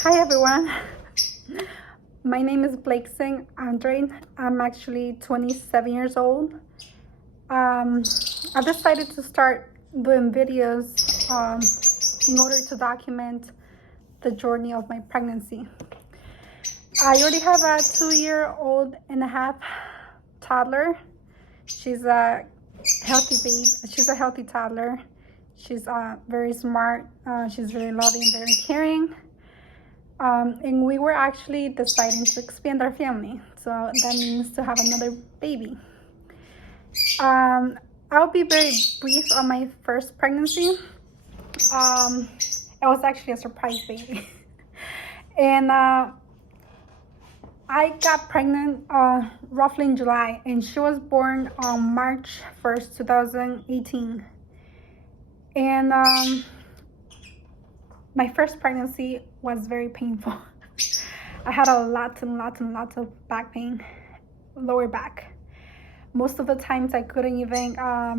Hi everyone, my name is Bleixen. I'm actually 27 years old. I decided to start doing videos in order to document the journey of my pregnancy. I already have a 2-year-old and a half toddler. She's a healthy babe. She's a healthy toddler. She's very smart. She's very loving, very caring. And we were actually deciding to expand our family. So that means to have another baby. I'll be very brief on my first pregnancy. It was actually a surprise baby. And I got pregnant roughly in July, and she was born on March 1st, 2018. And my first pregnancy was very painful. I had lots of back pain, lower back. Most of the times I couldn't even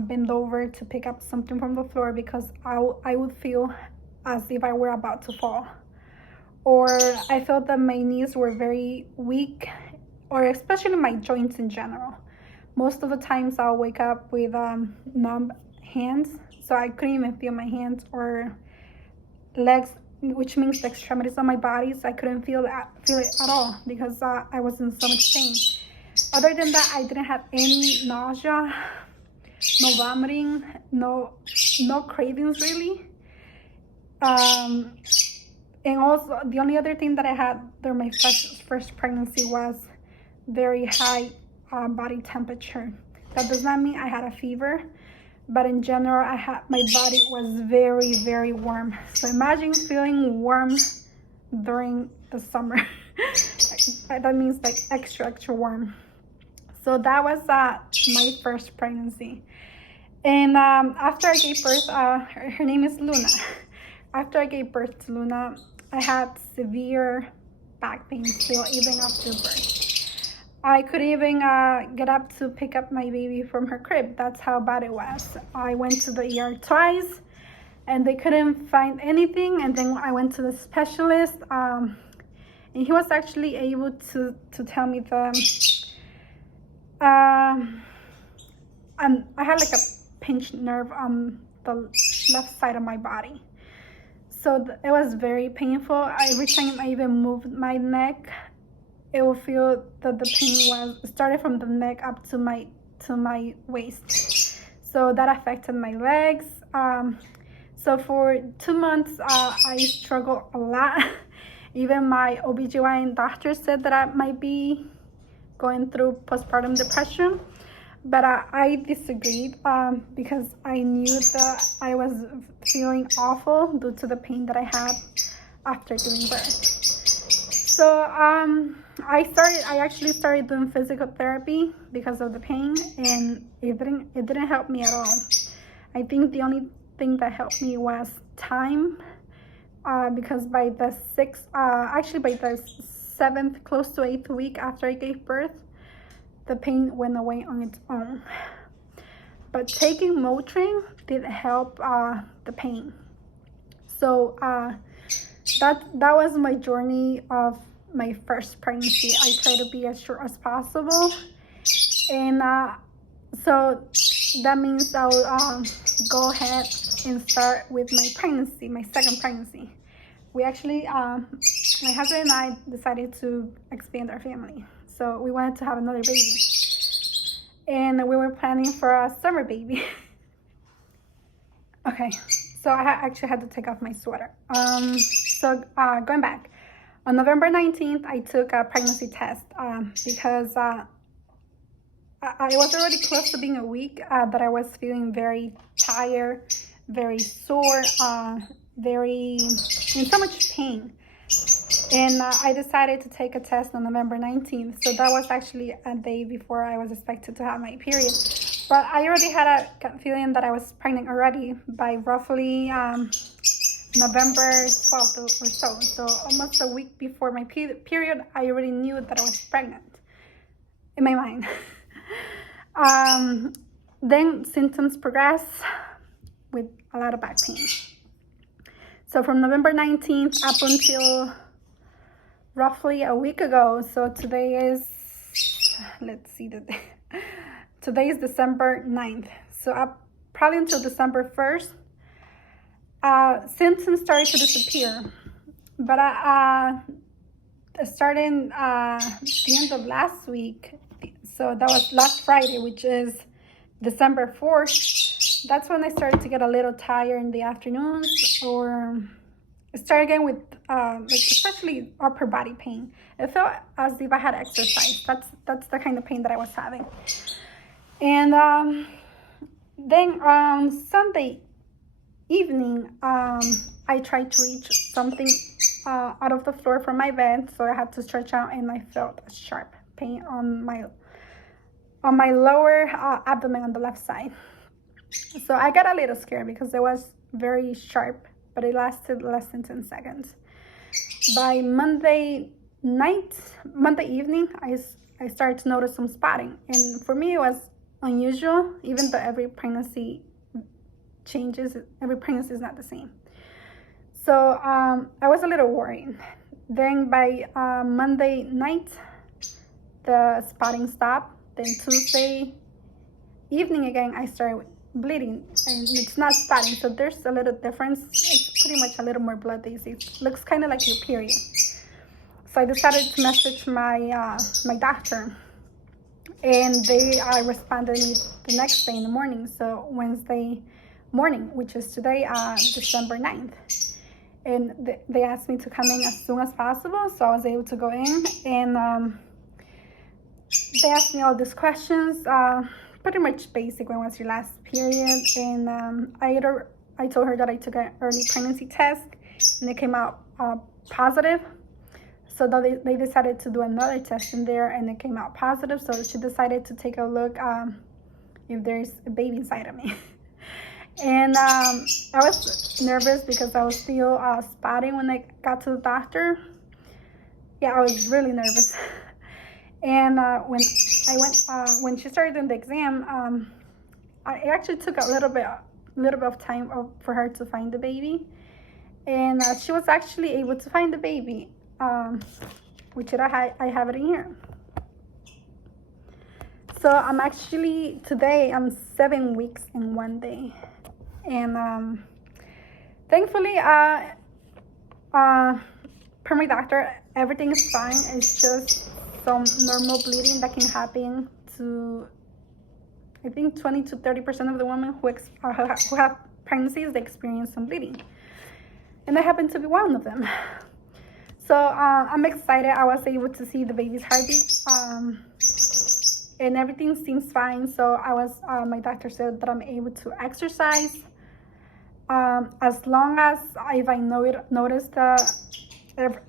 bend over to pick up something from the floor because I would feel as if I were about to fall. Or I felt that my knees were very weak, or especially my joints in general. Most of the times I'll wake up with numb hands, so I couldn't even feel my hands or legs, which means the extremities of my body. So I couldn't feel it at all because I was in so much pain. Other than that, I didn't have any nausea, no vomiting, no cravings really. And also the only other thing that I had during my first pregnancy was very high body temperature. That does not mean I had a fever, but in general, my body was very warm. So imagine feeling warm during the summer. That means like extra warm. So that was my first pregnancy. And after I gave birth, her name is Luna. After I gave birth to Luna, I had severe back pain still even after birth. I couldn't even get up to pick up my baby from her crib. That's how bad it was. I went to the ER twice and they couldn't find anything. And then I went to the specialist and he was actually able to tell me that I had like a pinched nerve on the left side of my body. So it was very painful. Every time I even moved my neck, it would feel that the pain started from the neck up to my waist. So that affected my legs. So for 2 months, I struggled a lot. Even my OBGYN doctor said that I might be going through postpartum depression. But I disagreed because I knew that I was feeling awful due to the pain that I had after giving birth. So I actually started doing physical therapy because of the pain, and it didn't help me at all. I think the only thing that helped me was time, because by the 7th, close to 8th week after I gave birth, the pain went away on its own. But taking Motrin did help the pain. So that was my journey of my first pregnancy. I tried to be as short as possible, and so that means I'll go ahead and start with my pregnancy, my second pregnancy. We actually, my husband and I decided to expand our family. So we wanted to have another baby. And we were planning for a summer baby. Okay, so I actually had to take off my sweater. So going back, on November 19th, I took a pregnancy test because I was already close to being a week, but I was feeling very tired, very sore, in so much pain. And I decided to take a test on November 19th. So that was actually a day before I was expected to have my period. But I already had a gut feeling that I was pregnant already by roughly November 12th or so. So almost a week before my period, I already knew that I was pregnant in my mind. Then symptoms progressed with a lot of back pain. So from November 19th up until roughly a week ago. So today is, let's see, today is December 9th. So up probably until December 1st, symptoms started to disappear. But starting the end of last week, so that was last Friday, which is December 4th, that's when I started to get a little tired in the afternoons, or I started getting with like especially upper body pain. It felt as if I had exercise. That's the kind of pain that I was having. And then on Sunday evening, I tried to reach something out of the floor from my bed, so I had to stretch out, and I felt a sharp pain on my lower abdomen on the left side. So I got a little scared because it was very sharp, but it lasted less than 10 seconds. By Monday evening, I started to notice some spotting, and for me it was unusual, even though every pregnancy changes. Every pregnancy is not the same. So I was a little worried. Then by Monday night, the spotting stopped. Then Tuesday evening again, I started bleeding, and it's not spotting, so there's a little difference. It's pretty much a little more blood these days. It looks kind of like your period. So I decided to message my my doctor, and they responded me the next day in the morning. So Wednesday morning, which is today, December 9th. And they asked me to come in as soon as possible, so I was able to go in, and they asked me all these questions, pretty much basic. When was your last period? And I told her that I took an early pregnancy test, and it came out positive. So they decided to do another test in there, and it came out positive. So she decided to take a look if there's a baby inside of me. And I was nervous because I was still spotting when I got to the doctor. Yeah, I was really nervous. And when she started doing the exam, it actually took a little bit of time for her to find the baby. And she was actually able to find the baby, which I have it in here. So today I'm 7 weeks and 1 day. And thankfully, per my doctor, everything is fine. It's just some normal bleeding that can happen to, I think, 20 to 30% of the women who have pregnancies. They experience some bleeding, and I happen to be one of them. So I'm excited. I was able to see the baby's heartbeat, and everything seems fine. So my doctor said that I'm able to exercise. As long as if I notice that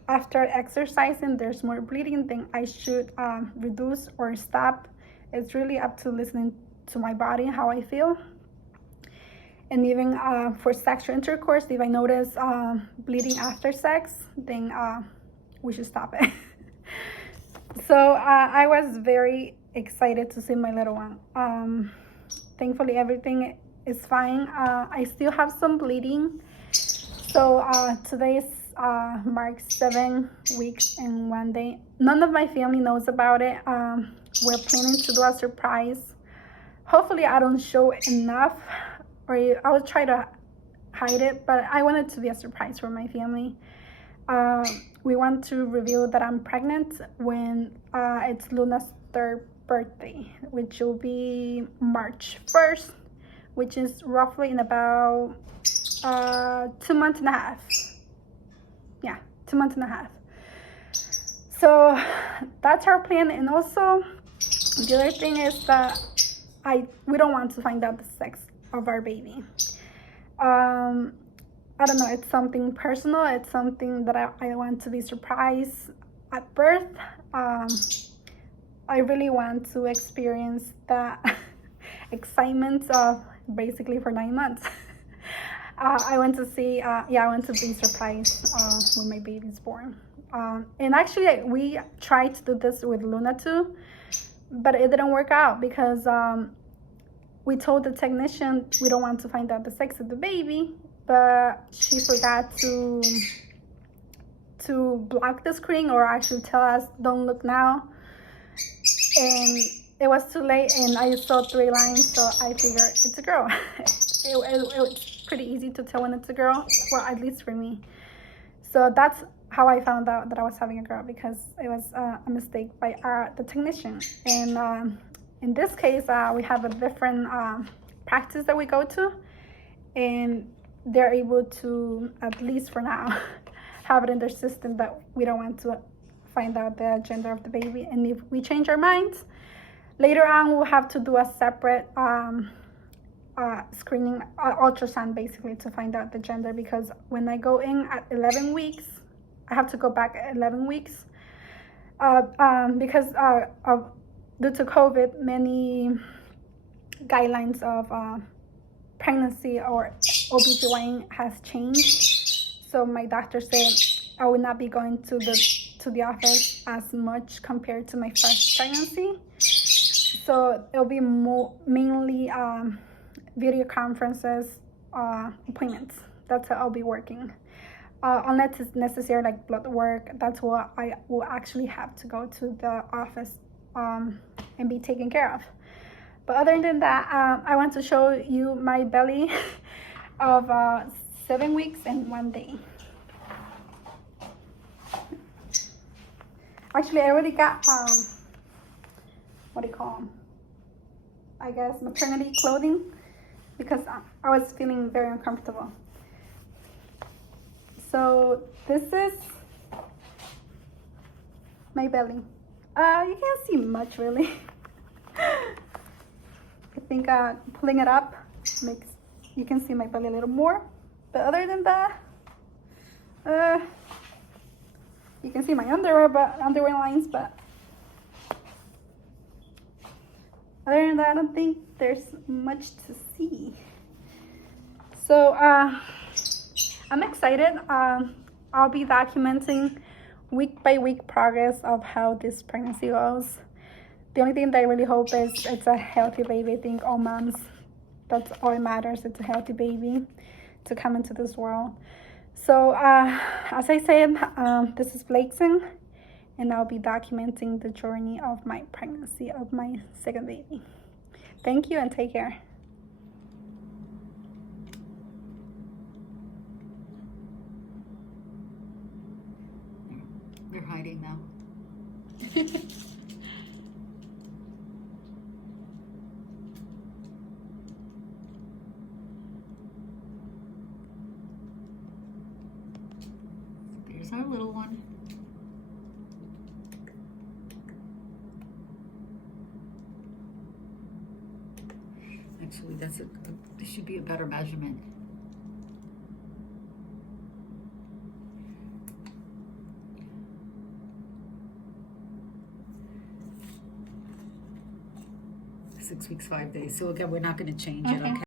after exercising there's more bleeding, then I should reduce or stop. It's really up to listening to my body, how I feel. And even for sexual intercourse, if I notice bleeding after sex, then we should stop it. So I was very excited to see my little one. Thankfully, everything is fine. I still have some bleeding. So today marks 7 weeks and 1 day. None of my family knows about it. We're planning to do a surprise. Hopefully I don't show enough, or I will try to hide it, but I want it to be a surprise for my family. We want to reveal that I'm pregnant when it's Luna's 3rd birthday, which will be March 1st, which is roughly in about 2 months and a half. Yeah, 2 months and a half. So that's our plan. And also the other thing is that we don't want to find out the sex of our baby. I don't know, it's something personal. It's something that I want to be surprised at birth. I really want to experience that excitement of basically for 9 months. I want to see, I want to be surprised when my baby's born. And actually, we tried to do this with Luna too, but it didn't work out because we told the technician we don't want to find out the sex of the baby, but she forgot to to block the screen or actually tell us, don't look now. And it was too late, and I saw 3 lines, so I figured it's a girl. It's pretty easy to tell when it's a girl, well, at least for me. So that's how I found out that I was having a girl, because it was a mistake by the technician. And in this case, we have a different practice that we go to, and they're able to, at least for now, have it in their system that we don't want to find out the gender of the baby. And if we change our minds, later on we'll have to do a separate screening, ultrasound basically, to find out the gender, because when I go in at 11 weeks, I have to go back at 11 weeks because due to COVID, many guidelines of pregnancy or OBGYN has changed. So my doctor said I will not be going to the office as much compared to my first pregnancy. So it'll be mainly video conferences, appointments. That's how I'll be working. Unless it's necessary, like blood work, that's what I will actually have to go to the office and be taken care of. But other than that, I want to show you my belly of 7 weeks and 1 day. Actually, I already got, what do you call them? I guess maternity clothing, because I was feeling very uncomfortable. So this is my belly. You can't see much really. I think pulling it up makes you can see my belly a little more. But other than that, you can see my underwear lines. But other than that, I don't think there's much to see. So I'm excited. I'll be documenting week by week progress of how this pregnancy goes. The only thing that I really hope is it's a healthy baby. I think all moms, that's all that matters. It's a healthy baby to come into this world. So as I said, this is Bleixen, and I'll be documenting the journey of my pregnancy of my second baby. Thank you and take care. They're hiding now. There's our little one. Actually, this should be a better measurement. .6 weeks, 5 days. So again, we're not going to change it, okay?